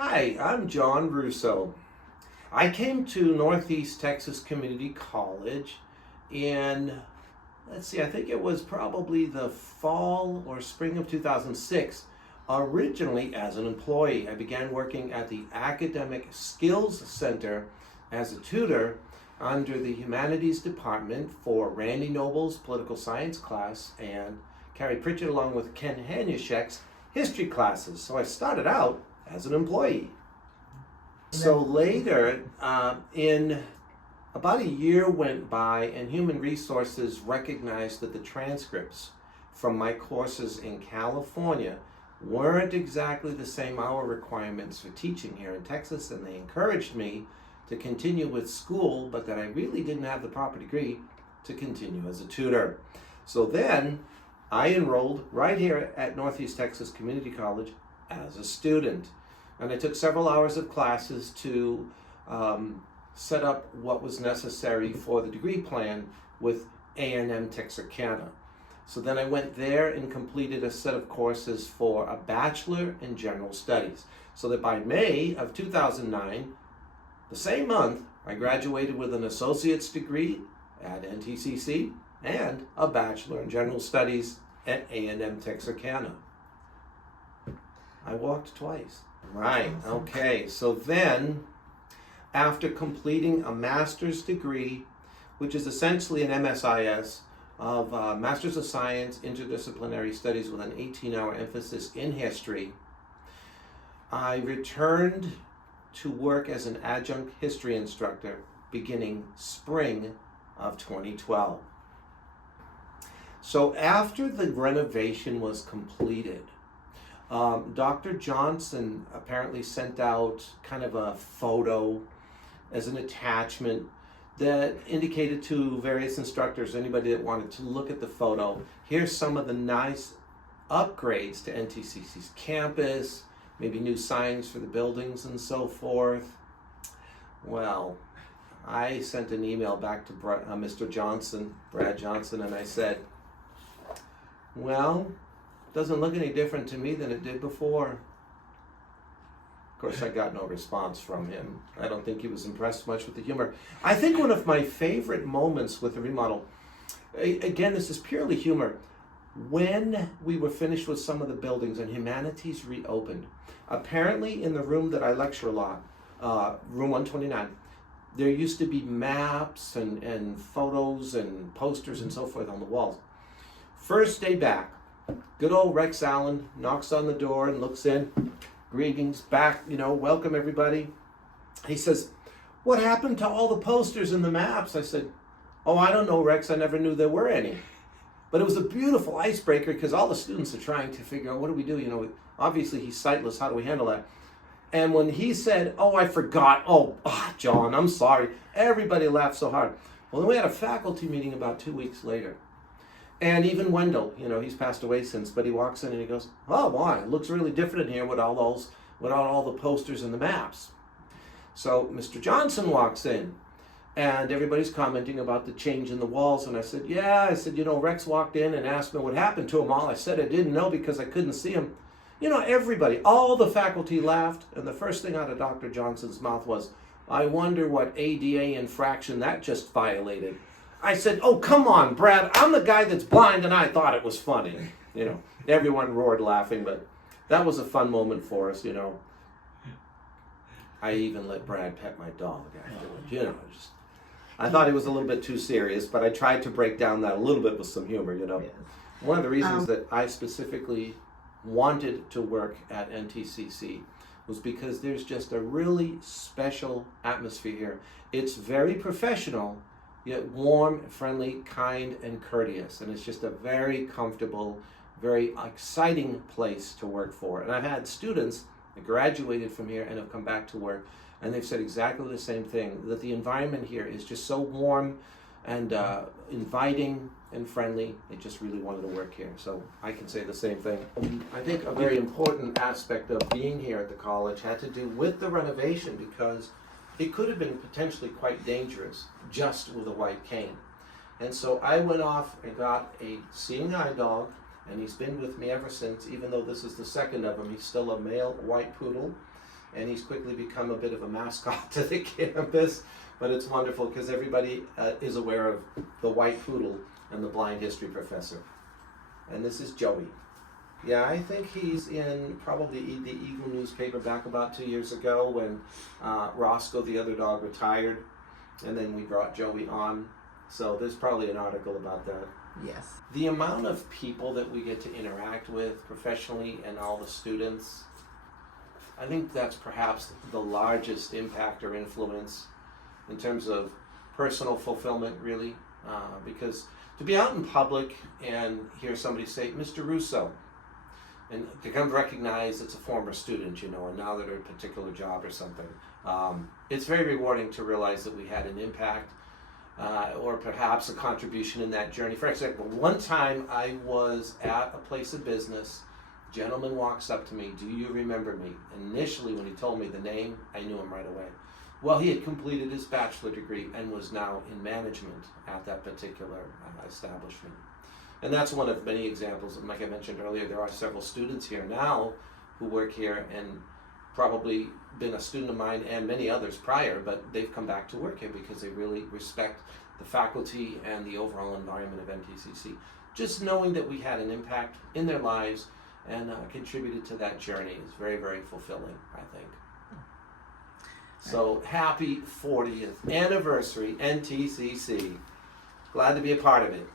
Hi, I'm John Russo. I came to Northeast Texas Community College in, I think it was probably the fall or spring of 2006, originally as an employee. I began working at the Academic Skills Center as a tutor under the Humanities Department for Randy Noble's political science class and Carrie Pritchett along with Ken Hanyashek's history classes. So I started out as an employee. So later, in about a year went by, and Human Resources recognized that the transcripts from my courses in California weren't exactly the same hour requirements for teaching here in Texas, and they encouraged me to continue with school, but that I really didn't have the proper degree to continue as a tutor. So then I enrolled right here at Northeast Texas Community College as a student. And I took several hours of classes to set up what was necessary for the degree plan with A&M Texarkana. So then I went there and completed a set of courses for a Bachelor in General Studies. So that by May of 2009, the same month, I graduated with an associate's degree at NTCC and a Bachelor in General Studies at A&M Texarkana. I walked twice. Right, okay. So then, after completing a master's degree, which is essentially an MSIS of Masters of Science, Interdisciplinary Studies with an 18-hour emphasis in history, I returned to work as an adjunct history instructor beginning spring of 2012. So after the renovation was completed, Dr. Johnson apparently sent out kind of a photo as an attachment that indicated to various instructors, anybody that wanted to look at the photo, here's some of the nice upgrades to NTCC's campus, maybe new signs for the buildings and so forth. Well, I sent an email back to Mr. Johnson, Brad Johnson, and I said, well, doesn't look any different to me than it did before. Of course, I got no response from him. I don't think he was impressed much with the humor. I think one of my favorite moments with the remodel, again, this is purely humor, when we were finished with some of the buildings and humanities reopened, apparently in the room that I lecture a lot, room 129, there used to be maps and photos and posters and so forth on the walls. First day back, good old Rex Allen knocks on the door and looks in. Greetings back, welcome everybody. He says, what happened to all the posters and the maps? I said, oh, I don't know, Rex. I never knew there were any. But it was a beautiful icebreaker because all the students are trying to figure out, what do we do? Obviously he's sightless. How do we handle that? And when he said, oh, I forgot. John, I'm sorry. Everybody laughed so hard. Well, then we had a faculty meeting about 2 weeks later. And even Wendell, he's passed away since, but he walks in and he goes, oh boy, it looks really different in here with all the posters and the maps. So Mr. Johnson walks in and everybody's commenting about the change in the walls. And I said, Rex walked in and asked me what happened to them all. I said I didn't know because I couldn't see them. Everybody, all the faculty laughed. And the first thing out of Dr. Johnson's mouth was, I wonder what ADA infraction that just violated. I said, oh, come on, Brad. I'm the guy that's blind, and I thought it was funny. Everyone roared laughing, but that was a fun moment for us, I even let Brad pet my dog afterwards, I thought he was a little bit too serious, but I tried to break down that a little bit with some humor, Yes. One of the reasons that I specifically wanted to work at NTCC was because there's just a really special atmosphere here. It's very professional, yet warm, friendly, kind, and courteous. And it's just a very comfortable, very exciting place to work for. And I've had students that graduated from here and have come back to work, and they've said exactly the same thing, that the environment here is just so warm and inviting and friendly. They just really wanted to work here. So I can say the same thing. I think a very important aspect of being here at the college had to do with the renovation, because it could have been potentially quite dangerous just with a white cane. And so I went off and got a seeing eye dog, and he's been with me ever since, even though this is the second of him. He's still a male white poodle. and he's quickly become a bit of a mascot to the campus. But it's wonderful because everybody is aware of the white poodle and the blind history professor. And this is Joey. Yeah, I think he's in probably the Eagle newspaper back about 2 years ago when Roscoe, the other dog, retired, and then we brought Joey on. So there's probably an article about that. Yes. The amount of people that we get to interact with professionally and all the students, I think that's perhaps the largest impact or influence in terms of personal fulfillment, really, because to be out in public and hear somebody say, Mr. Russo, and to come recognize it's a former student, you know, and now they're at a particular job or something, it's very rewarding to realize that we had an impact or perhaps a contribution in that journey. For example, one time I was at a place of business, a gentleman walks up to me, do you remember me? Initially, when he told me the name, I knew him right away. Well, he had completed his bachelor degree and was now in management at that particular establishment. And that's one of many examples. And like I mentioned earlier, there are several students here now who work here and probably been a student of mine and many others prior, but they've come back to work here because they really respect the faculty and the overall environment of NTCC. Just knowing that we had an impact in their lives and contributed to that journey is very, very fulfilling, I think. So happy 40th anniversary, NTCC. Glad to be a part of it.